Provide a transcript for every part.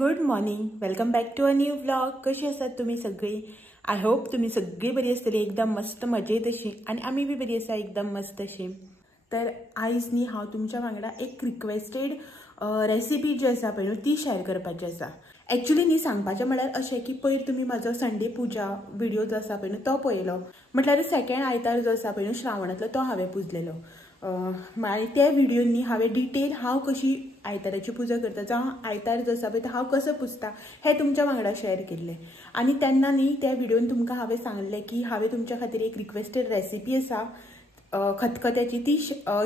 Good morning. Welcome back to a new vlog. कशी आसात तुम्ही सगळी? आय होप तुम्ही सगळी बरी आसतली, एकदम मस्त मजेत अशी, आणि आम्ही बी बरी आसा एकदम मस्त अशी. तर आयज न्ही हांव तुमच्या वांगडा एक रिक्वेस्टेड रेसिपी जी आसा पळय ती शेअर करपाची आसा. एक्चुअली न्ही सांगपाचें म्हळ्यार अशें की पयर तुमी म्हाजो संडे पुजा व्हिडिओ जो आसा पळय तो पळयलो, म्हटल्यार सेकंड आयतार जो आसा पळय श्रावणांतलो तो हांवें पुजलेलो. आणि त्या व्हिडिओन न्ही हांवें डिटेल हांव कशी आयताराची पुजा करता जावं आयतार जो आसा पळय तो हांव कसो पुजता हें तुमच्या वांगडा शेअर केल्लें. आनी तेन्ना न्ही त्या व्हिडिओन तुमकां हांवें सांगलें की हांवें तुमच्या खातीर एक रिक्वेस्टेड रेसिपी आसा खतखत्याची, ती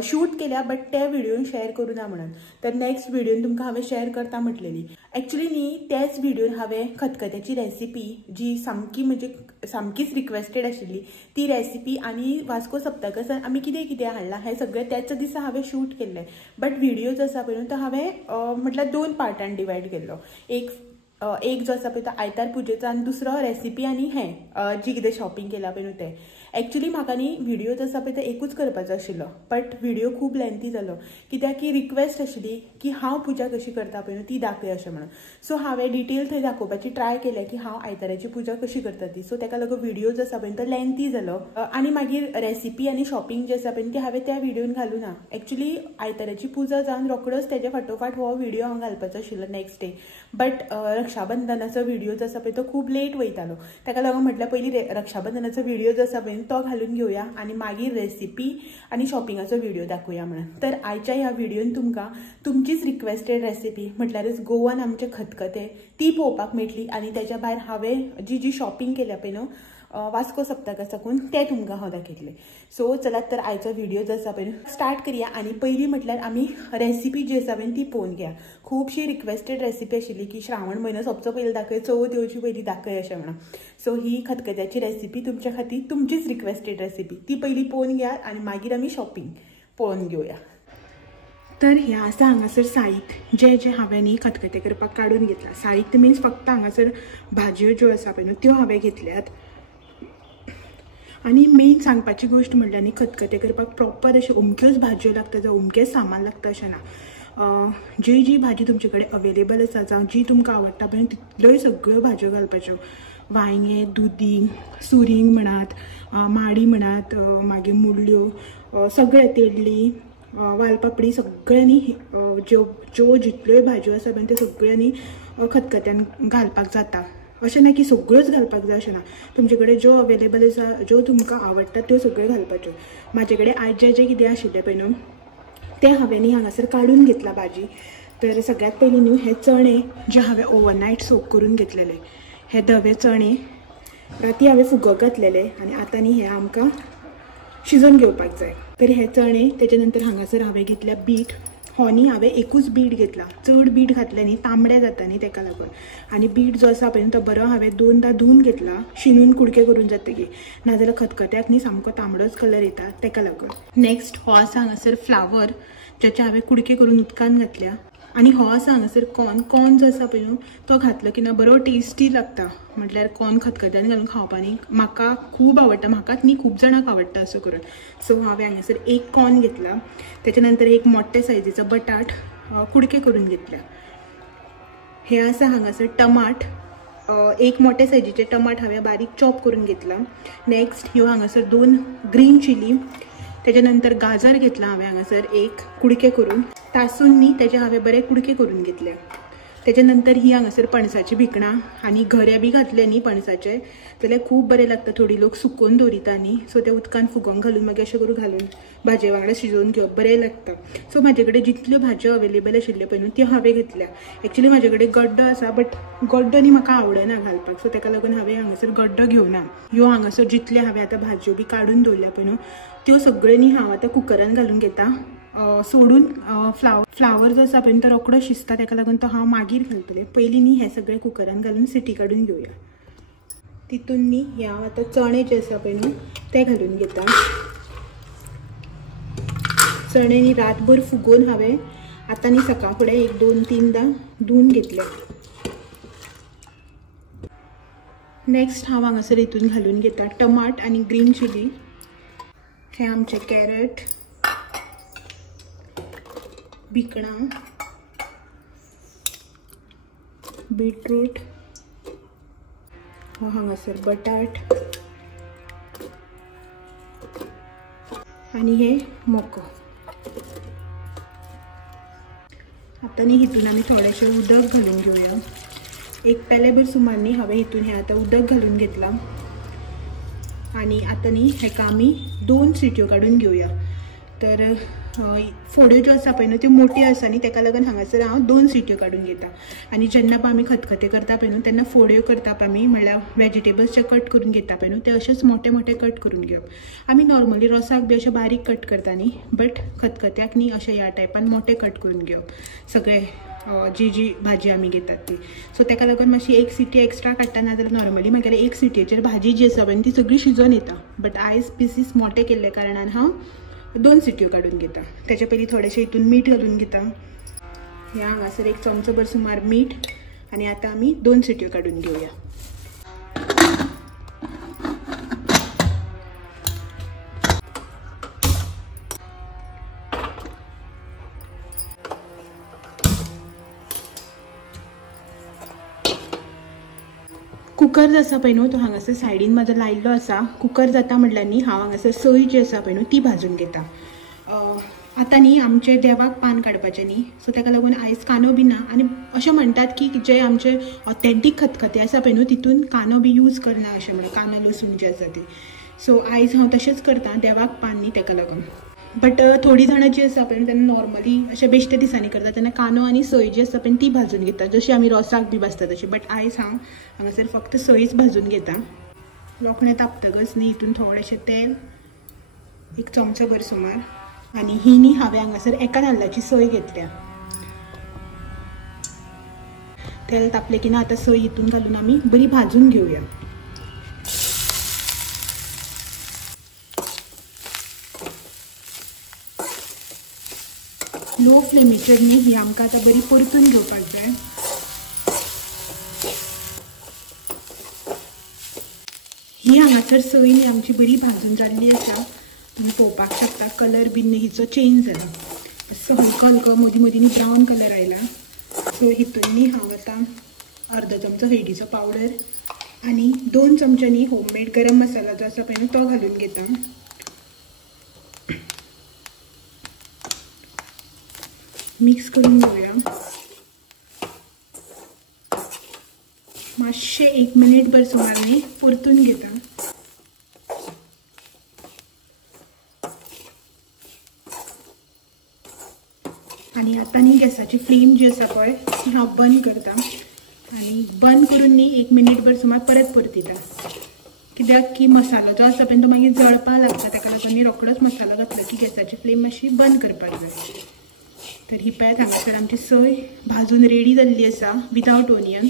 शूट केल्या बट त्या व्हिडिओन शेअर करूं ना म्हणून. तर नेक्स्ट व्हिडिओन तुमकां हांवें शेअर करता म्हटलेली. एक्चुअली न्ही त्याच व्हिडिओन हांवें खतखत्याची रेसिपी जी सामकी म्हणजे सामकीच रिक्वेस्टेड आशिल्ली ती रेसिपी आनी वास्को सप्तकासान आमी कितें कितें हाडलां हें सगळें त्याच दिसा हांवें शूट केल्लें. बट व्हिडिओ जो आसा पळय तो हांवें म्हटल्यार 2 पार्टान डिवायड केल्लो. एक जो आसा पळय तो आयतार पुजेचो आनी दुसरो रेसिपी आनी हें जी कितें शॉपिंग केलां पळय न्हू तें. एक्चुअली म्हाका न्ही व्हिडिओ जो आसा पळय तो एकूच करपाचो आशिल्लो, बट व्हिडिओ खूब लेंथी जालो कित्याक की रिक्वेस्ट आशिल्ली की हांव पुजा कशी करता पळय न्हू ती दाखय अशें म्हणून. सो हांवें डिटेल थंय दाखोवपाची ट्राय केलें की हांव आयताराची पुजा कशी करता ती. सो ताका लागून व्हिडिओ जो आसा पळय तो लेंथी जालो. आनी मागीर रेसिपी आनी शॉपिंग जे आसा पळय ती हांवें त्या व्हिडिओन घालूं ना. एक्चुअली आयताराची पुजा जावन रोखडोच तेजे फाटोफाट हो व्हिडिओ हांव घालपाचो आशिल्लो नेक्स्ट डे. बट रक्षाबंधनाचो व्हिडिओ जो आसा पळय तो खूब लेट वयतालो. ताका लागून म्हटल्यार पयलीं रक्षाबंधनाचो व्हिडिओ जो आसा पळय तो घालून घेवया आनी मागीर रेसिपी आनी शॉपिंगाचो व्हिडिओ दाखोवया म्हणून. तर आयच्या ह्या व्हिडिओन तुमकां तुमचीच रिक्वेस्टेड रेसिपी म्हटल्यारच गोवन आमचे खतखतें ती पळोवपाक मेळटली. आनी तेच्या भायर हांवें जी शॉपिंग केल्या पळय न्हू वास्को सप्तका साकून ते तुमकां हांव दाखयतलें. सो चलात तर आयचो व्हिडिओ जो आसा पळय स्टार्ट करया. आनी पयलीं म्हटल्यार आमी रेसिपी जी आसा पळय ती पळोवन घेया. खुबशी रिक्वेस्टेड रेसिपी आशिल्ली की श्रावण म्हयनो सोंपचो पयलीं दाखय, चवथ येवची पयलीं दाखय अशें म्हणून. सो ही खतखत्याची रेसिपी तुमच्या खातीर तुमचीच रिक्वेस्टेड रेसिपी ती पयलीं पळोवन घेयात आनी मागीर आमी शॉपिंग पळोवन घेवया. तर हें आसा हांगासर साहित्य जें हांवें न्ही खतखतें करपाक काडून घेतलां. साहित्य मिन्स फक्त हांगासर भाजयो ज्यो आसा पळय न्हू त्यो हांवें घेतल्यात. आनी मेन सांगपाची गोश्ट म्हणल्यार न्ही खतखतें करपाक प्रॉपर अशें अमक्योच भाजयो लागता जावं अमकेच सामान लागता अशें ना. जी भाजी तुमचे कडेन अवेलेबल आसा जावं जी तुमकां आवडटा पळय तितल्योय सगळ्यो भाजयो घालपाच्यो. वांयगें, दुदी, सुरिंग म्हणात, माडी म्हणात, मागीर मुळ्यो सगळे, तेडली, वालपापडी सगळ्यांनी ज्यो जितल्योय भाजयो आसा पळय त्यो सगळ्यांनी खतखत्यान घालपाक जाता. अशें ना की सगळ्योच घालपाक जाय अशें ना. तुमचे कडेन ज्यो अवेलेबल आसा ज्यो तुमकां आवडटा त्यो सगळ्यो घालपाच्यो. म्हाजे कडेन आयज जें कितें आशिल्लें पळय न्हू तें हांवें न्ही हांगासर काडून घेतलां भाजी. तर सगळ्यात पयलीं न्हू हे चणे जे हांवें ओवरनायट सोक करून घेतलेले, हे धवे चणे राती हांवें फुगोवंक घातलेले आनी आतां न्ही हे आमकां शिजोवन घेवपाक जाय. तर हे चणे तेजे नंतर हांगासर हांवें घेतल्या बीट. हो न्ही हांवें एकूच बीट घेतला, चड बीट घातलें न्ही तांबडे जाता न्ही ताका लागून. आनी बीट जो आसा पळय तो बरो हांवें 2दा धुवन घेतला, शिनून कुडके करून जातकीर, नाजाल्यार खतखत्याक न्ही सामको तांबडोच कलर येता ताका लागून. नेक्स्ट हो आसा हांगासर फ्लावर जेचे हांवें कुडके करून उदकान घातल्या. आनी हो आसा हांगासर कॉर्न जो आसा पळय न्हू तो घातलो की ना बरो टेस्टी लागता. म्हटल्यार कॉर्न खतखत्यान घालून खावपा न्ही म्हाका खूब आवडटा, म्हाकाच न्ही खूब जाणांक आवडटा असो करून. सो हांवें हांगासर एक कॉर्न घेतला. त्याच्या नंतर एक मोठ्या सायजीचो बटाट कुडके करून घेतल्या. हे आसा हांगासर टमाट, एक मोठ्या सायजीचे टमाट हांवें बारीक चॉप करून घेतला. नेक्स्ट ह्यो हांगासर 2 ग्रीन चिली. त्याच्या नंतर गाजर घेतला हांवें हांगासर एक कुडके करून तासून न्ही तेजे हांवें बरे कुडके करून घेतले. त्याच्या नंतर ही हांगासर पणसाची भिकणां आनी घरे बी घातले न्ही पणसाचे जाल्यार खूब बरें लागता. थोडी लोक सुकोवन दवरिता न्ही सो ते उदकान फुगोवंक घालून मागीर अशें करून घालून भाजये वांगडा शिजोवन घेवप बरें लागता. सो म्हाजे कडेन जितल्यो भाजयो अवेलेबल आशिल्ल्यो पळय न्हू त्यो हांवें घेतल्या. एक्चुअली म्हाजे कडेन गड्डो आसा बट गड्डो न्ही म्हाका आवडना घालपाक, सो ताका लागून हांवें हांगासर गड्डो घेवना. ह्यो हांगासर जितले हांवें आतां भाजयो बी काडून दवरल्या पळय न्हू त्यो सगळ्यो न्ही हांव आतां कुकरान घालून घेता. सोडून फ्लावर जो आसा पळय तो रोखडो शिजता ताका लागून तो हांव मागीर घालतलें. पयलीं न्ही हे सगळे कुकरान घालून सिटी काडून घेवया. तितून न्ही हे हांव आतां चणे जे आसा पळय न्हू ते घालून घेता. चणे न्ही रातभर फुगोवन हांवें आतां न्ही सकाळ फुडें 1-2-3दा धुवन घेतल्या. नेक्स्ट हांव हांगासर हितून घालून घेता टमाट आनी ग्रीन चिली. हे आमचे कॅरट, भिकणां, बीटरूट, हांगासर बटाट आणि हे मोको. आता न्ही हितून आमी थोडेशें उदक घालून घेवया. एक पेलेभर सुमार न्ही हांवें हितून हें आतां उदक घालून घेतलां आणि आता न्ही हेका आमी 2 सिट्यो काडून घेवया. तर फोड्यो ज्यो आसा पळय न्हू त्यो मोठ्यो आसा न्ही, तेका लागून हांगासर हांव 2 सिट्यो काडून घेता. आनी जेन्ना पळय आमी खतखतें करता पळय न्हू तेन्ना फोड्यो करता पळय आमी, म्हणल्यार वेजिटेबल्स जे कट करून घेता पळय न्हू ते अशेच मोठे मोठे कट करून घेवप. आमी नॉर्मली रोसाक बी अशें बारीक कट करता न्ही, बट खतखत्याक न्ही अशें ह्या टायपान मोठे कट करून घेवप सगळे जी भाजी आमी घेतात ती. सो तेका लागून मातशी 1 सिटी एक्स्ट्रा काडटा, नाजाल्यार नॉर्मली म्हागेली 1 सिटीचेर भाजी जी आसा पळय ती सगळी शिजोवन येता. बट आयज पीसीस मोठे केल्ले कारणान हांव 2 सिट्यो काडून घेता. तेच्या पयलीं थोडेशें हितून मीठ घालून घेता. ह्या हांगासर 1 चमचोभर सुमार मीठ आनी आतां आमी 2 सिट्यो काडून घेवया. कुकर जो आसा पळय न्हू तो हांगासर सायडीन म्हाजो लायिल्लो आसा. कुकर जाता म्हणल्यार न्ही हांव हांगासर सोय जी आसा पळय न्हू ती भाजून घेता. आतां न्ही आमचे देवाक पान काडपाचें न्ही, सो तेका लागून आयज कांदो बी ना. आनी अशें म्हणटात की जे आमचे ऑथेंटीक खतखतें आसा पळय न्हू तितून कांदो बी यूज करना अशें, म्हणजे कांदो लसूण जे आसा ती. सो आयज हांव तशेंच करता, देवाक पान न्ही तेका लागून. बट थोडी जाणां जी आसा पळय तेन्ना नॉर्मली अशें बेश्टे दिसांनी करता तेन्ना कांदो आनी सोय जी आसा पळय ती भाजून घेता, जशी आमी रोसाक बी भाजता तशी. बट आयज हांव हांगासर फक्त सोयच भाजून घेता. लोकणें तापतकच न्ही हितून थोडेशें तेल 1 चमचोभर सुमार, आनी ही न्ही हांवें हांगासर एका नाल्लाची सोय घेतल्या. तेल तापलें की ना आतां सोय हितून घालून आमी बरी भाजून घेवया. लो फ्लेमीचेर न्ही ही आमकां आतां बरी परतून घेवपाक जाय. ही हांगासर सोय न्ही आमची बरी भाजून जाल्ली आसा. तुम्ही पळोवपाक शकता कलर बीन हिचो चेंज जाला, असो हलको हलको मदीं मदीं ब्रावन कलर आयला. सो हितून न्ही हांव आतां अर्दो चमचो हळदीचो पावडर आनी 2 चमचे न्ही होममेड गरम मसाला जो आसा पळय तो घालून घेता. मिक्स करून घेवया. मातशें 1 मिनिट भर सुमार न्ही परतून घेता. आनी आतां न्ही गॅसाची फ्लेम जी आसा पळय ती हांव बंद करता आनी बंद करून न्ही 1 मिनिट भर सुमार परत परतिता. कित्याक की मसालो जो आसा पळय तो मागीर जळपाक लागता, ताका लागून न्ही रोखडोच मसालो घातलो की गॅसाची फ्लेम मातशी बंद करपाक जाय. तर ही पळयात हांगासर आमची सोय भाजून रेडी जाल्ली आसा विदावट ओनियन.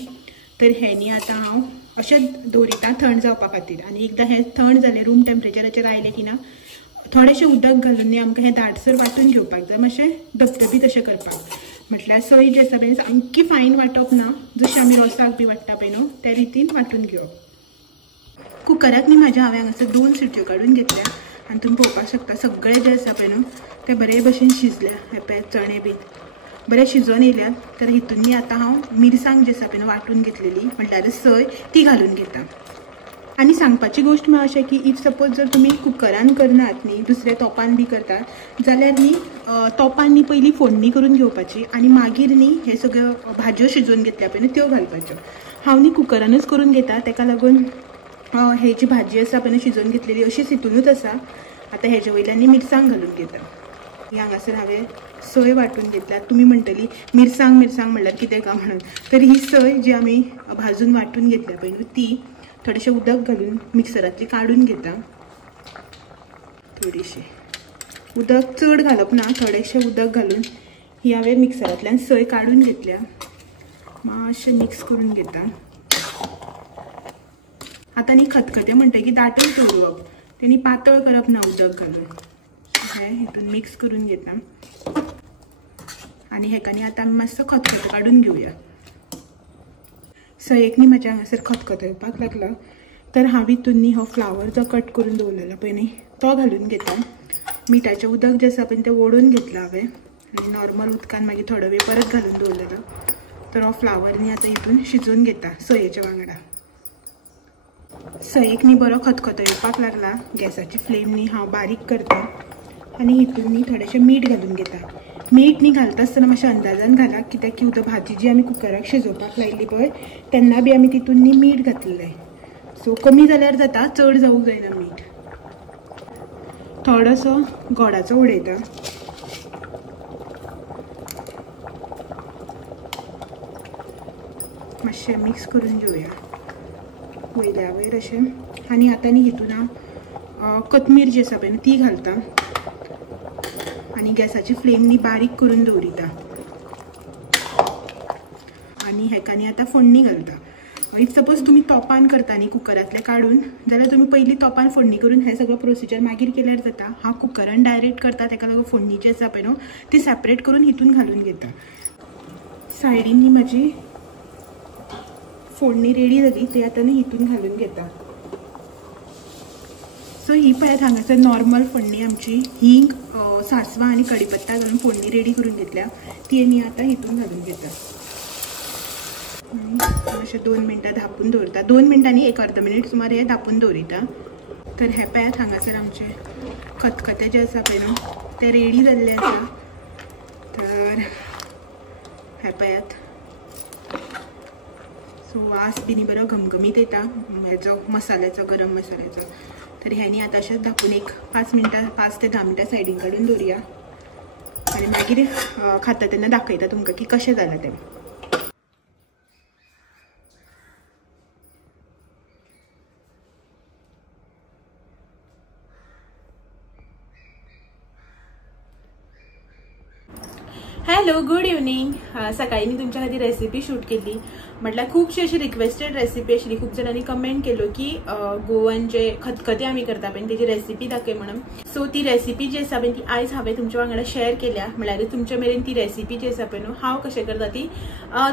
तर हें न्ही आतां हांव अशें दवरिता थंड जावपा खातीर. आनी एकदां हें थंड जालें रूम टेम्परेचराचेर आयलें की ना थोडेशें उदक घालून न्ही आमकां हें दाटसर वांटून घेवपाक जाय, मातशें धबधबीत अशें करपाक. म्हटल्यार सोय जी आसा पळय सामकी फायन वांटप ना, जशी आमी रोसाक बी वांट्टा पळय न्हू त्या रितीन वांटून घेवप. कुकराक न्ही म्हाज्या हांवें हांगासर 2 सिट्यो काडून घेतल्या आनी तुमी पळोवपाक शकता सगळें जें आसा पळय न्हू तें बरे भशेन शिजल्या. हे पळय चणे बी बरे शिजोवन येयल्यात. तर हितून न्ही आतां हांव मिरसांग जी आसा पळय वांटून घेतलेली म्हणल्यार सोय ती घालून घेता. आनी सांगपाची गोश्ट म्हळ्यार अशें की इफ सपोज जर तुमी कुकरान करनात न्ही दुसऱ्या तोपान बी करतात जाल्यार न्ही तोपान न्ही पयलीं फोडणी करून घेवपाची आनी मागीर न्ही हे सगळ्यो भाजयो शिजोवन घेतल्या पळय न्ही त्यो घालपाच्यो. हांव न्ही कुकरानूच करून घेता, ताका लागून हे जी भाजी आसा पळय शिजोवन घेतलेली अशीच हितूनूच आसा. आतां हेजे वयल्यान न्ही मिरसांग घालून घेता. हांगासर हांवें सोय वांटून घेतल्या. तुमी म्हणटली मिरसांग मिरसांग म्हणल्यार कितें काय म्हणून, तर ही सोय जी आमी भाजून वांटून घेतल्या पळय न्हू ती थोडेशें उदक घालून मिक्सरांतली काडून घेता. थोडीशी उदक चड घालप ना, थोडेशें उदक घालून ही हांवें मिक्सरांतल्यान सोय काडून घेतल्या. मातशें मिक्स करून घेता. आतां न्ही खतखतें म्हणटा की दाटूच दवरप, तेणी पातळ करप ना उदक घालून. हें हितून मिक्स करून घेता आनी हेका न्ही आतां आमी मातसो खतखतो काडून घेवया. सोयेक न्ही म्हाज्या हांगासर खतखतो येवपाक लागला. तर हांव हितून न्ही हो फ्लावर जो कट करून दवरलेलो पळय न्ही तो घालून घेता. मिठाचें उदक जें आसा पळय तें ओडून घेतलां हांवें आनी नॉर्मल उदकान मागीर थोडो वेळ परत घालून दवरलेलो. तर हो फ्लावर न्ही आता हितून शिजून घेता सयेच्या वांगडा. सयेक न्ही बरो खतखतो येवपाक लागला. गॅसाची फ्लेम न्ही हांव बारीक करता आनी हितून न्ही थोडेशें मीठ घालून घेता. मीठ न्ही घालता आसतना मातशें अंदाजान घाला, कित्याक की उदक भाजी जी आमी कुकराक शिजोवपाक लायिल्ली पळय तेन्ना बी आमी तितून न्ही मीठ घातलेलें. सो कमी जाल्यार जाता, चड जावूंक जायना मीठ. थोडोसो गोडाचो उडयता. मातशें मिक्स करून घेवया वयल्या वयर अशें. आनी आतां न्ही हितून हांव कोथमीर जी आसा पळय न्ही ती घालता आनी गॅसाची फ्लेम न्ही बारीक करून दवरिता. आनी हेका न्ही आतां फोडणी घालता. इफ सपोज तुमी तोपान करता न्ही कुकरांतले काडून, जाल्यार तुमी पयलीं तोपान फोडणी करून हें सगळो प्रोसिजर मागीर केल्यार जाता. हांव कुकरान डायरेक्ट करता, ताका लागून फोडणी जी आसा पळय न्हू ती सेपरेट करून हितून घालून घेता. सायडीन न्ही म्हाजी फोडणी रेडी जाली, ती आतां न्ही हितून घालून घेता. सो ही पळयात हांगासर नॉर्मल फोडणी आमची हींग, सासवां आनी कढीपत्ता घालून फोडणी रेडी करून घेतल्या. ती न्ही आतां हितून घालून घेता. अशें 2 मिनटां धापून दवरता. 2 मिनटांनी एक अर्द मिनीट सुमार हे धापून दवरिता. तर हे पळयात हांगासर आमचे खतखतें जे आसा पळय न्हू ते रेडी जाल्ले आसा. तर हे पळयात. सो वास बी न्ही बरो घमघमीत येता हेजो मसाल्याचो, गरम मसाल्याचो. तर ह्यानी आतां अशेंच धापून एक 5 ते 10 मिनटां सायडीन काडून दवरया आनी मागीर खाता तेन्ना दाखयता तुमकां की कशें जालां तें. Hello, good evening. सकाळी मी तुमच्या खातीर रेसिपी शूट केली. म्हटल्यार खुबशी अशी रिक्वेस्टेड रेसिपी आशिल्ली. खूब जाणांनी कमेंट केलो की गोवन जे खतखतें आमी करता पळय तेजी रेसिपी दाखय म्हणून. सो ती रेसिपी जी आसा पळय ती आयज हांवें तुमच्या वांगडा शेअर केल्या. म्हळ्यार तुमच्या मेरेन ती रेसिपी जी आसा पळय न्हू हांव कशें करता ती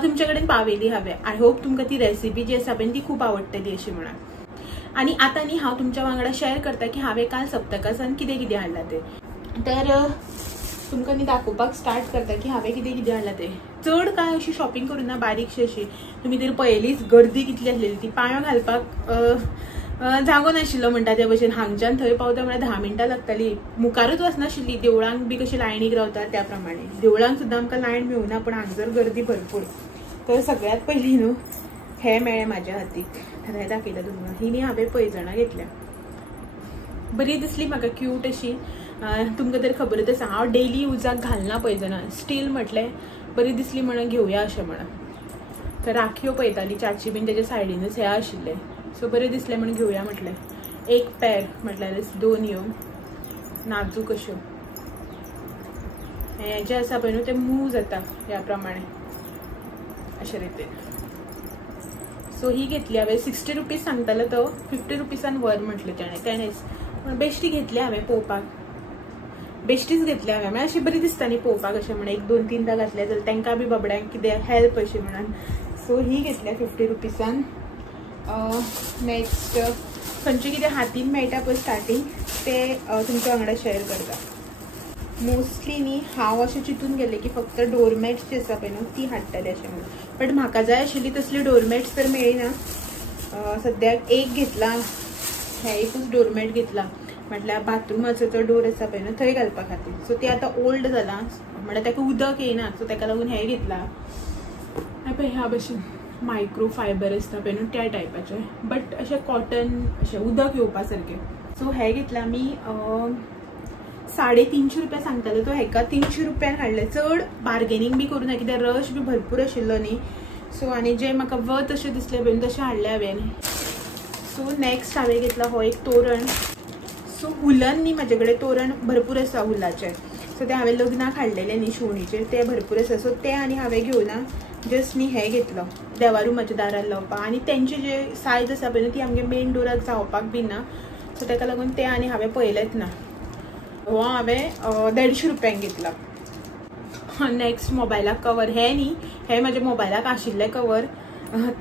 तुमच्या कडेन पावयली हांवें. आय होप तुमकां ती रेसिपी जी आसा पळय ती खूब आवडटली अशी म्हणून. आनी आतां न्ही हांव तुमच्या वांगडा शेअर करता की हांवें काल सप्तकासान कितें कितें हाडलां तें. तर तुमकां न्ही दाखोवपाक स्टार्ट करता की हांवें कितें कितें हाडलां तें. चड कांय अशी शॉपिंग करूं ना, बारीकशी अशी. तुमी तर पळयलीच गर्दी कितली आसलेली. ती पांयो घालपाक जागो नाशिल्लो म्हणटा ते भशेन. हांगच्यान थंय पावता म्हळ्यार 10 मिनटां लागताली. मुखारूच वचनाशिल्ली. देवळांक बी कशी लायनीक रावता त्या प्रमाणे. देवळांक सुद्दां आमकां लायन मेळुना, पण हांगसर गर्दी भरपूर. तर सगळ्यात पयलीं न्हू हे मेळ्ळें म्हाज्या हातीक. हें दाखयता तुमकां. ही न्ही हांवें पैजणां घेतल्या. बरी दिसली म्हाका, क्यूट अशी. तुमकां तर खबरच आसा हांव डेली युजाक घालना पैजणां. स्टील म्हटलें बरी दिसली म्हणून घेवया अशें म्हणून. तर राखयो पळयताली च्याची बीन तेजे सायडीनच हे आशिल्ले. सो बरें दिसलें म्हणून घेवया म्हटलें. एक पॅर म्हटल्यार 2 ह्यो नाजूक अश्यो. हे जे आसा पळय न्हू ते मूव जाता ह्या प्रमाणे अशे रितीन. सो ही घेतली हांवें. 60 रुपीज सांगतालो तो, 50 रुपीजान वर म्हटलें तेणेच. पण बेश्टी घेतली हांवें पळोवपाक. बेश्टीच घेतली हांवें. म्हळ्यार अशी बरी दिसता न्ही पळोवपाक अशें म्हणून. 1-2-3दां घातलें जाल्यार तांकां बी बाबड्यांक कितें हेल्प अशी म्हणून. सो ही घेतल्या 50 रुपीजान. नेक्स्ट खंयचें कितें हातीन मेळटा पळय स्टार्टींग ते तुमच्या वांगडा शेअर करता. मोस्टली न्ही हांव अशें चिंतून गेलें की फक्त डोरमॅट्स जी आसा पळय न्हू ती हाडटलें अशें म्हणून. बट म्हाका जाय आशिल्ली तसली डोरमॅट्स तर मेळना. सद्याक एक घेतला, हे एकूच डोरमॅट घेतला. म्हटल्यार बाथरुमाचो जो डोर आसा पळय न्हू थंय घालपा खातीर. सो ती आतां ओल्ड जाला, म्हळ्यार ताका उदक येयना. सो ताका लागून हें घेतला. पळय ह्या भशेन मायक्रो फायबर आसता पळय न्हू त्या टायपाचे, बट अशें कॉटन अशें उदक येवपा सारकें. सो हें घेतलां आमी. 350 रुपया सांगतालो तो. हेका 300 रुपयान हाडलें. चड बार्गेनींग बी करूं ना कित्याक रश बी भरपूर आशिल्लो न्ही. सो आनी जे म्हाका वर्थ अशें दिसलें पळय तशें हाडलें हांवें. सो नेक्स्ट हांवें घेतला हो एक तोरण. सो उलन न्ही म्हाजे कडेन तोरण भरपूर आसा उलाचे. सो ते हांवें लग्नाक हाडलेले न्ही शिवणीचेर ते भरपूर आसा. सो ते आनी हांवें घेवना. जस्ट न्ही हें घेतलो देवा रुमाच्या दारार लावपाक. आनी तेंचे जे सायज आसा पळय न्ही ती आमगे मेन डोराक जावपाक बी ना. सो ताका लागून ते आनी हांवें पळयलेच ना. हो हांवें 150 रुपयांक घेतला. नेक्स्ट मोबायलाक कवर. हे न्ही हे म्हाज्या मोबायलाक आशिल्ले कवर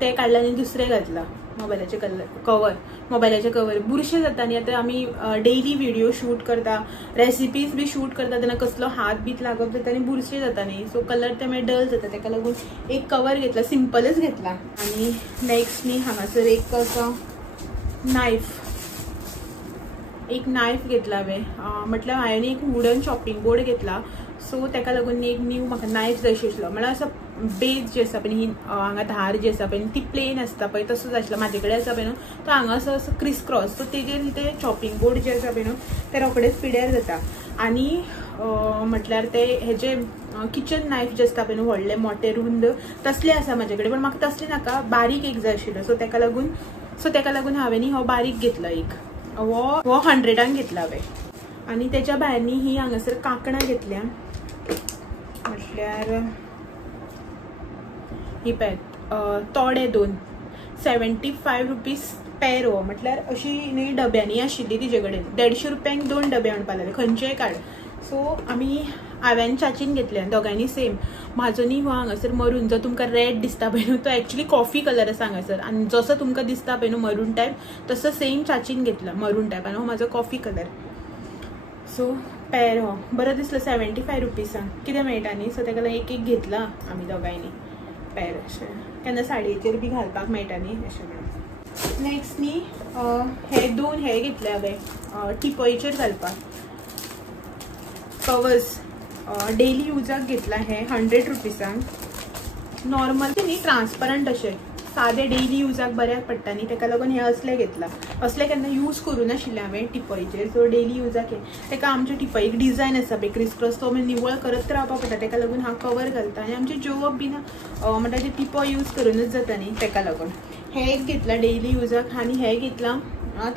ते काडले आनी दुसरे घातला. मोबायलाचे कवर बुरशे जाता न्ही. आतां आमी डेली व्हिडिओ शूट करता, रेसिपीज बी शूट करता तेन्ना कसलो हात बीत लागप जाता आनी बुरशे जाता न्ही. सो कलर ते मागीर डल जाता, ताका लागून एक कवर घेतला, सिंपलच घेतला. आनी नेक्स्ट न्ही हांगासर एक असो एक नायफ घेतला हांवें. म्हटल्यार हांवें एक वुडन चॉपिंग बोर्ड घेतला. सो ताका लागून एक न्यू म्हाका नायफ जाय आशिल्लो. म्हळ्यार असो बेज जी आसा पळय ही हांगा धार जी आसा पळय ती प्लेन आसता पळय तसो जाय आशिल्लो. म्हाजे कडेन आसा पळय न्हू तो हांगा असो क्रिस क्रॉस. सो तेजेर ते चॉपिंग बोर्ड जे आसा पळय न्हू ते रोखडेच पिड्यार जाता. आनी म्हटल्यार ते हेजे किचन नायफ जे आसता पळय न्हू व्हडले मोठे रुंद तसले आसा म्हाजे कडेन, पण म्हाका तसले नाका, बारीक एक जाय आशिल्लो. सो ताका लागून हांवें हो बारीक घेतलो. एक हो 100 घेतला हांवें. आनी तेच्या भायर न्ही ही हांगासर कांकणां घेतल्या. म्हटल्यार ही पॅक तोडे 2 75 रुपीज पेर. हो म्हटल्यार अशी न्ही डब्यांनी आशिल्ली तिजे कडेन. 150 रुपयांक 2 डबे म्हणपा लागले, खंयचेय काड. सो हांवें चाचीन घेतले दोगांयनी सेम. म्हाजो न्ही हो हांगासर मरून जो तुमकां रेड दिसता पळय न्हू तो एक्चुअली कॉफी कलर आसा हांगासर. आनी जसो तुमकां दिसता पळय न्हू मरून टायप तसो सेम चाचीन घेतला मरून टायप. आनी हो म्हाजो कॉफी कलर. सो पेर हो बरो दिसलो 75 रुपीजांक. कितें मेळटा न्ही. सो ताका लागून एक घेतला आमी दोगांयनी पेर. अशें केन्ना साडयेचेर बी घालपाक मेळटा न्ही अशें म्हणून. नेक्स्ट न्ही हे 2 हे घेतले हांवें टिपॉयचेर घालपाक कवर्स. डेली युजाक घेतला हे 100 रुपीजांक. नॉर्मल ते न्ही ट्रान्सपरंट अशे सादे डेली युजाक बऱ्याक पडटा न्ही ताका लागून हे असले घेतला. असले केन्ना यूज करूं नाशिल्ले हांवें टिपॉयचेर. सो डेली युजाक हे ताका आमच्या टिपॉयक डिझायन आसा पळय क्रिस क्रॉस तो निवळ करत रावपाक पडटा ताका लागून हांव कवर घालता. आनी आमचे जेवप बीन म्हणटा ते टिपॉय यूज करूनच जाता न्ही ताका लागून हे एक घेतला डेली युजाक. आनी हे घेतला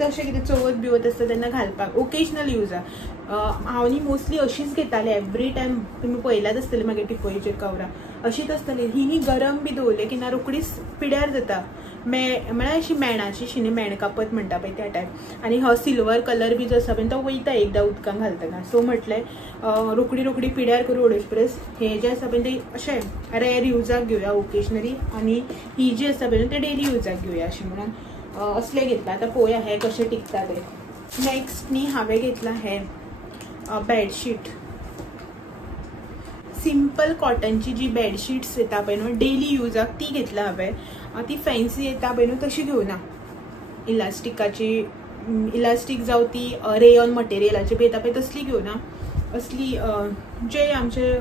तशें कितें चवथ बिवत आसता तेन्ना घालपाक ओकेजनल युजाक. हांव न्ही मोस्टली अशीच घेतालें एवरी टायम. तुमी पळयल्याच आसतलें मागीर टिपॉयचेर कवरां अशीच आसतली. ही न्ही गरम बी दवरले की ना रोखडीच पिड्यार जाता. म्हळ्यार अशी मेणाची शी न्ही मेणकापत म्हणटा पळय त्या टायप. आनी हो सिल्वर कलर बी जो आसा पळय तो वयता एकदां उदकान घालतना. सो म्हटलें रोखडी पिड्यार करून उडोवचे परस हे जे आसा पळय ते अशें रेर युजाक घेवया ओकेजनली. आनी ही जी आसा पळय ते डेली युजाक घेवया अशें म्हणून असले घेतला. आतां पळोवया हे कशें टिकता ते. नेक्स्ट न्ही हांवें घेतला हे बेडशीट. सिंपल कॉटनची जी बेडशीट्स येता पळय न्हू डेली युजाक ती घेतला हांवें. ती फॅन्सी येता पळय न्हू तशी घेवना. इलास्टीक जावं ती रेयॉन मटेरियलाची बी येता पळय तसली घेवना. असली जे आमचे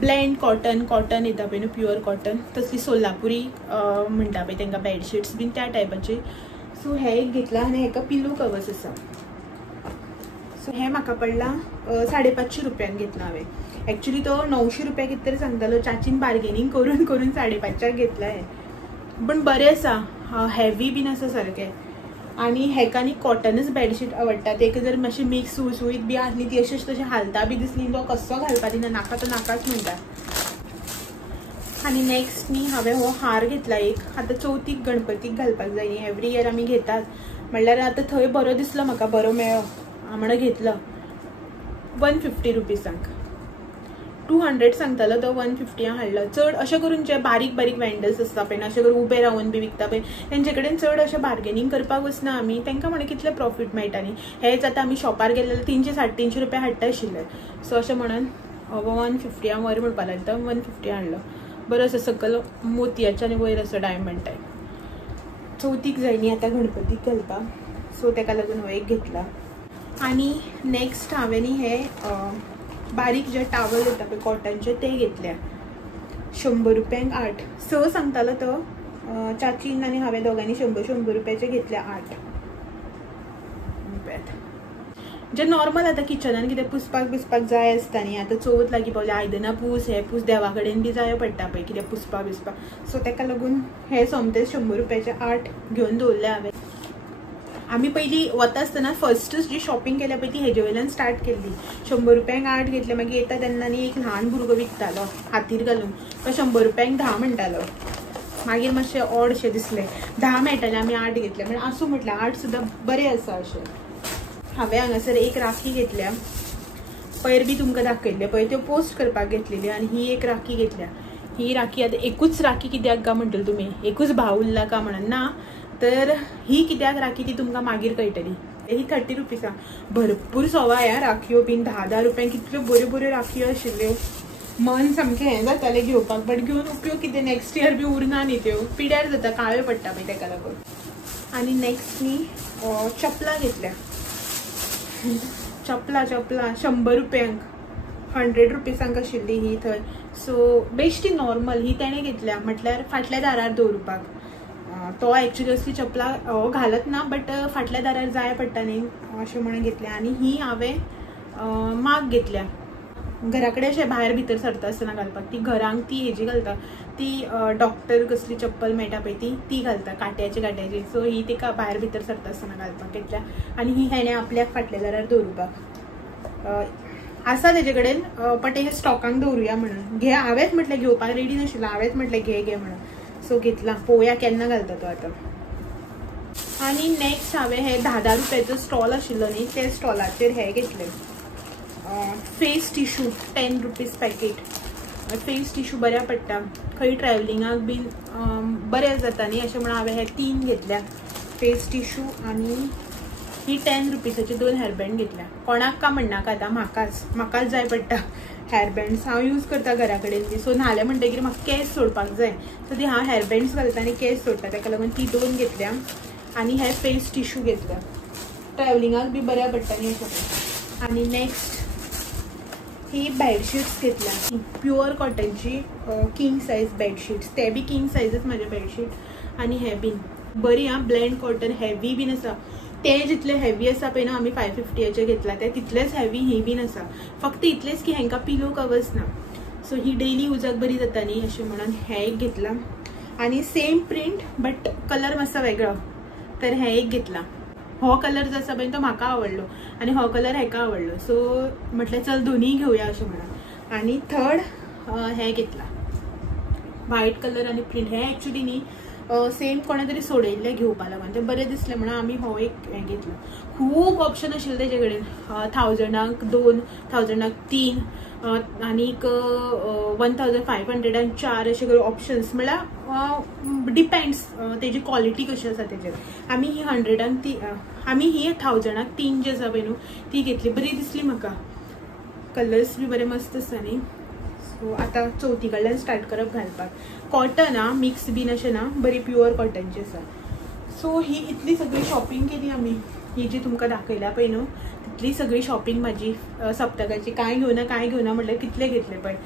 ब्लेंड कॉटन येता पळय न्हू प्युअर कॉटन तसली सोलापुरी म्हणटा पळय तांकां बेडशीट्स बीन त्या टायपाची. सो हे एक घेतला. आनी हेका पिलो कवर्स आसा. सो हे म्हाका पडला 550 रुपयांक घेतला हांवें. एक्चुअली तो 900 रुपया कितें तरी सांगतालो. चाचीन बार्गेनींग करून 550 घेतला हे. पण बरें आसा, हेवी बीन आसा सारकें. आनी हेका न्ही कॉटनच बेडशीट आवडटा. तेका जर मातशी मिक्स सुळसुळीत बी आसली ती अशें तशें हालता बी दिसली तो कसो घालपा दिना. नाका तो नाकाच म्हणटा. आनी नेक्स्ट न्ही हांवें हो हार घेतला एक. आतां चवथीक गणपतीक घालपाक जाय न्ही एवरी इयर आमी घेतात. म्हणल्यार आतां थंय बरो दिसलो म्हाका बरो मेळ्ळो म्हणून घेतलो 150 रुपीजांक. 200 सांगतालो तो 150 हाडलो. चड अशें करून जे बारीक वेंडर्स आसता पळय अशें करून उबे रावन बी विकता पळय तेंचे कडेन चड अशें बार्गेनींग करपाक वचना आमी. तांकां म्हणून कितलें प्रॉफीट मेळटा न्ही. हेच आतां आमी शॉपार गेले जाल्यार 360-300 रुपया हाडटा आशिल्ले. सो अशें म्हणून 150 हांव वयर म्हणपा लागलें तो 150 हाडलो. बरो असो सकयल मोतयाचे आनी वयर असो डायमंड टायप. चवथीक जाय न्ही आतां गणपतीक घालपाक. सो ताका लागून हो एक घेतला. आनी नेक्स्ट हांवें न्ही हे बारीक जे टावल येता पळय कॉटनचे ते घेतल्या. 100 रुपयांक 8. 6 सांगतालो तो चाचीन आनी हांवें दोगांनी 100 रुपयाचे घेतल्या 8. जे नॉर्मल आतां किचनान कितें पुसपाक जाय आसता न्ही. आतां चवथ लागीं पावल्या आयदनां पूस हे पूस देवा कडेन बी जायो पडटा पळय कितें पुसपाक. सो ताका लागून हे सोमतेच 100 रुपयाचे 8 घेवन दवरले हांवें. आमी पयलीं वता आसतना फर्स्टच जी शॉपिंग केल्या पळय ती हेजे वयल्यान स्टार्ट केल्ली. 100 रुपयांक 8 घेतले. मागीर येता तेन्ना न्ही एक ल्हान भुरगो विकतालो हातीर घालून तो 100 रुपयांक 10 म्हणटालो. मागीर मातशें ऑड शें दिसलें 10 मेळटालें आमी 8 घेतले. म्हणजे आसूं म्हटलें 8 सुद्दां बरें आसा अशें. हांवें हांगासर एक राखी घेतल्या. पयर बी तुमकां दाखयल्ले पळय त्यो पोस्ट करपाक घेतलेली. आनी ही एक राखी घेतल्या. ही राखी आतां एकूच राखी कित्याक काय म्हणटली तुमी एकूच भाव उरला काय म्हणून ना. तर ही कित्याक राखी ती तुमकां मागीर कळटली. ही 30 रुपीसा भरपूर सवा ह्या राखयो बीन 10-10 रुपयांक कितल्यो बऱ्यो बऱ्यो राखयो आशिल्ल्यो. मन सामकें हें जातालें घेवपाक, बट घेवन उपयोग कितें, नेक्स्ट इयर बी उरना न्ही त्यो, पिड्यार जाता, काळ्यो पडटा मागीर ताका लागून. आनी नेक्स्ट न्ही चपलां घेतल्या. चपलां 100 रुपयांक 100 रुपीसांक आशिल्ली ही थंय. सो बेश्टी नॉर्मल ही तेणें घेतल्या, म्हटल्यार फाटल्या दारार दवरुपाक. तो एक्चुअली असली चपलां घालत ना, बट फाटल्या दारार जाय पडटा न्ही अशें म्हणून घेतल्या. आनी ही हांवें माग घेतल्या, घरा कडेन अशें भायर भितर सरता आसतना घालपाक. ती घरांक ती हेजी घालता, ती डॉक्टर कसली चप्पल मेळटा पळय ती घालता काट्याची. सो ही तिका भायर भितर सरता आसतना घालपाक घेतल्या. आनी ही हेणें आपल्याक फाटल्या दारार दवरुपाक आसा तेजे कडेन, बट हे स्टॉकांक दवरुया म्हणून. घे हांवेंच म्हटलें, घेवपाक रेडी नाशिल्लो, हांवेंच म्हटलें घे म्हणून. सो घेतला, पळोवया केन्ना घालता तो आतां. आनी नेक्स्ट हांवें हे 10-10 रुपयाचो स्टॉल आशिल्लो न्ही, ते स्टॉलाचेर हे घेतले face tissue 10 rupees packet. Face tissue बऱ्या पडटा, खंय ट्रॅव्हलिंगाक बीन बरें जाता न्ही अशें म्हणून हांवें हे 3 घेतल्या फेस टिश्यू. आनी ही 10 रुपीसाची 2 हेअरबँड घेतल्या. कोणाक का म्हणनाका आतां, म्हाकाच जाय पडटा हेअरबँड्स. हांव यूज करता घरा कडेन बी. सो न्हालें म्हणटकीर म्हाका केस सोडपाक जाय, सो ती हांव हेअरबँड्स घालता आनी केस सोडटा, ताका लागून ती 2 घेतल्या. आनी हे फेस टिश्यू घेतल्या, ट्रॅव्हलिंगाक बी बऱ्या पडटा न्ही अशें. आनी नेक्स्ट ही बेडशीट्स घेतल्या, प्युअर कॉटनची किंग सायज बेडशीट्स. ते बी किंग सायजच म्हाजे बेडशीट. आनी हे बीन बरी ब्लेंड कॉटन, हेवी बीन आसा. ते जितले हेवी आसा पळय ना, आमी 550चे घेतला ते तितलेच हेवी ही बीन आसा. फक्त इतलेच की हांकां पिलो कवर्स ना. सो ही डेली युजाक बरी जाता न्ही अशें म्हणून हे एक घेतला. आनी सेम प्रिंट बट कलर मातसो वेगळो, तर हे एक घेतला. हो कलर जो आसा पळय तो म्हाका आवडलो आनी हो कलर हेका आवडलो. सो म्हटल्यार चल दोनूय घेवया अशें म्हणून. आनी थर्ड हे घेतला व्हायट कलर आनी प्रिंट. हे एक्चुली न्ही सेम कोणे तरी सोडयल्ले घेवपा लागून, ते बरें दिसलें म्हणून आमी हो एक हें घेतलो. खूब ऑप्शन आशिल्ले तेजे कडेन, 1000क 2, 1000क 3 आनीक 1500 4 अशे करून ऑप्शन्स. म्हळ्यार डिपेंड्स तेजी क्वॉलिटी कशी आसा तेजेर. आमी ही 1000क 3 जी आसा पळय न्हू ती घेतली, बरी दिसली म्हाका. कलर्स बी बरे मस्त आसा न्ही. सो आतां चवथी कडल्यान स्टार्ट करप घालपाक. कॉटन मिक्स बीन अशें ना, बरी प्युअर कॉटनची आसा. सो ही इतली सगळी शॉपिंग केली आमी. ही जी तुमकां दाखयल्या पळय न्हू तितली सगळी शॉपिंग म्हाजी सप्तकाची. कांय घेवना म्हटल्यार कितले घेतले पळय.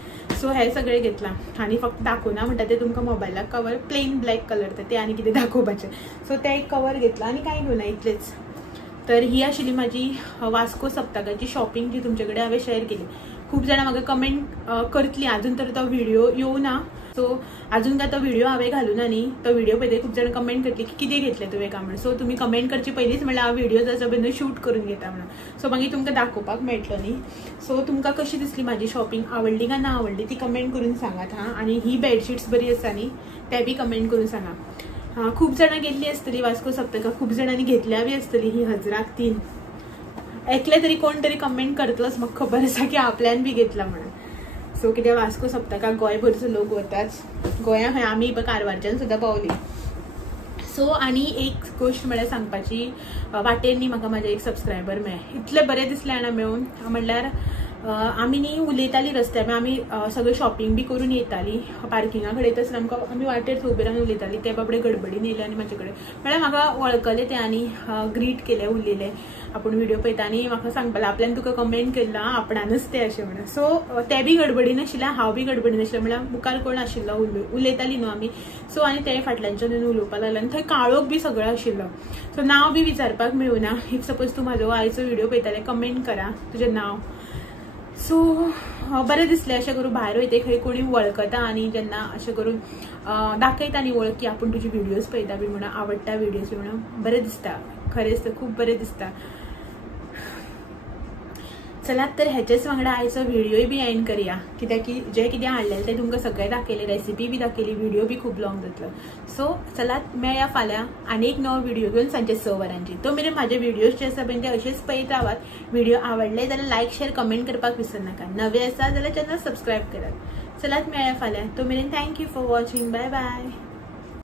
सो हे सगळे घेतला. आनी फक्त दाखोवना म्हणटा ते तुमकां मोबायलाक कवर प्लेन ब्लॅक कलर ते आनी कितें दाखोवपाचें. सो ते एक कवर घेतला आनी कांय घेवना, इतलेच. तर ही आशिल्ली म्हाजी वास्को सप्तकाची शॉपिंग जी तुमचे कडेन हांवें शेअर केली. खूब जाणां म्हाका कमेंट करतली, अजून तर तो व्हिडिओ येवना. सो अजून काय तो व्हिडिओ हांवें घालूना न्ही. तो व्हिडिओ पळयते खूब जाणां कमेंट करतली की कितें घेतलें तुवें काय म्हणून. सो तुमी कमेंट करची पयलींच म्हणल्यार हांव व्हिडिओ जो आसा पळय शूट करून घेता म्हणून. सो मागीर तुमकां दाखोवपाक मेळटलो न्ही. सो तुमकां कशी दिसली म्हाजी शॉपिंग, आवडली काय ना आवडली ती कमेंट करून सांगात हां. आनी ही बेडशीट्स बरी आसा न्ही ते बी कमेंट करून सांगा. खूब जाणां गेल्ली आसतली वास्को सप्तकाक, खूब जाणांनी घेतल्या बी आसतली ही 1000क 3. एकले तरी कोण तरी कमेंट करतलोच, म्हाका खबर आसा की आपल्यान बी घेतला म्हणून. सो कित्याक वास्को सप्तकाक गोंयभरचो लोक वताच. गोंया खंय आमी कारवारच्यान सुद्दां पावली. सो आनी एक गोश्ट म्हळ्यार सांगपाची, वाटेर न्ही म्हाका म्हाजे एक सबस्क्रायबर मेळ्ळे. इतले बरें दिसलें जाणा मेळून. म्हणल्यार आमी न्ही उलयताली रस्त्यार, आमी सगळें शॉपिंग बी करून येताली. पार्किंगा कडेन येता आसतना आमकां आमी वाटेर उबे रावन उलयताली. ते बाबडे गडबडीन येयले आनी म्हाजे कडेन म्हळ्यार म्हाका वळखले ते आनी ग्रीट केलें, उलयलें. आपूण व्हिडिओ पळयता आनी म्हाका सांगपाक आपल्यान तुका कमेंट केल्लो आपणानच ते अशें म्हणून. सो ते बी गडबडीन आशिल्ले, हांव बी गडबडीन आशिल्लें. म्हळ्यार मुखार कोण आशिल्लो, उलयताली न्हू आमी. सो आनी ते फाटल्यानच्यान येवन उलोवपाक लागले आनी थंय काळोख बी सगळो आशिल्लो. सो नांव बी विचारपाक मेळूना. इफ सपोज तूं म्हाजो आयचो व्हिडिओ पळयतालें कमेंट करा तुजें नांव. सो बरें दिसलें अशें करून भायर वयते खंय कोणी वळखता आनी जेन्ना अशें करून दाखयता न्ही वळख की आपूण तुजी व्हिडिओज पळयता बी म्हणून, आवडटा व्हिडिओज बी म्हणून बरें दिसता. खरेंच खूब बरें दिसता. चलात तर हेचेच वांगडा आयचो व्हिडिओय बी एंड करुया. कित्याक की जे कितें हाडलेलें तें तुमकां सगळें दाखयलें, रेसिपी बी दाखयली, व्हिडिओ बी खूब लॉंग जातलो. सो चलात मेळया फाल्यां आनी एक नवो व्हिडिओ घेवन सांजे 6 वरांची. तो मेरेन म्हाजे व्हिडिओज जे आसा पळय ते अशेंच पळयत रावात. व्हिडिओ आवडले जाल्यार लायक शेअर कमेंट करपाक विसरनाका. नवे आसा जाल्यार चॅनल सबस्क्रायब करात. चलात मेळया फाल्यां. तो मेरेन thank you for watching. Bye bye.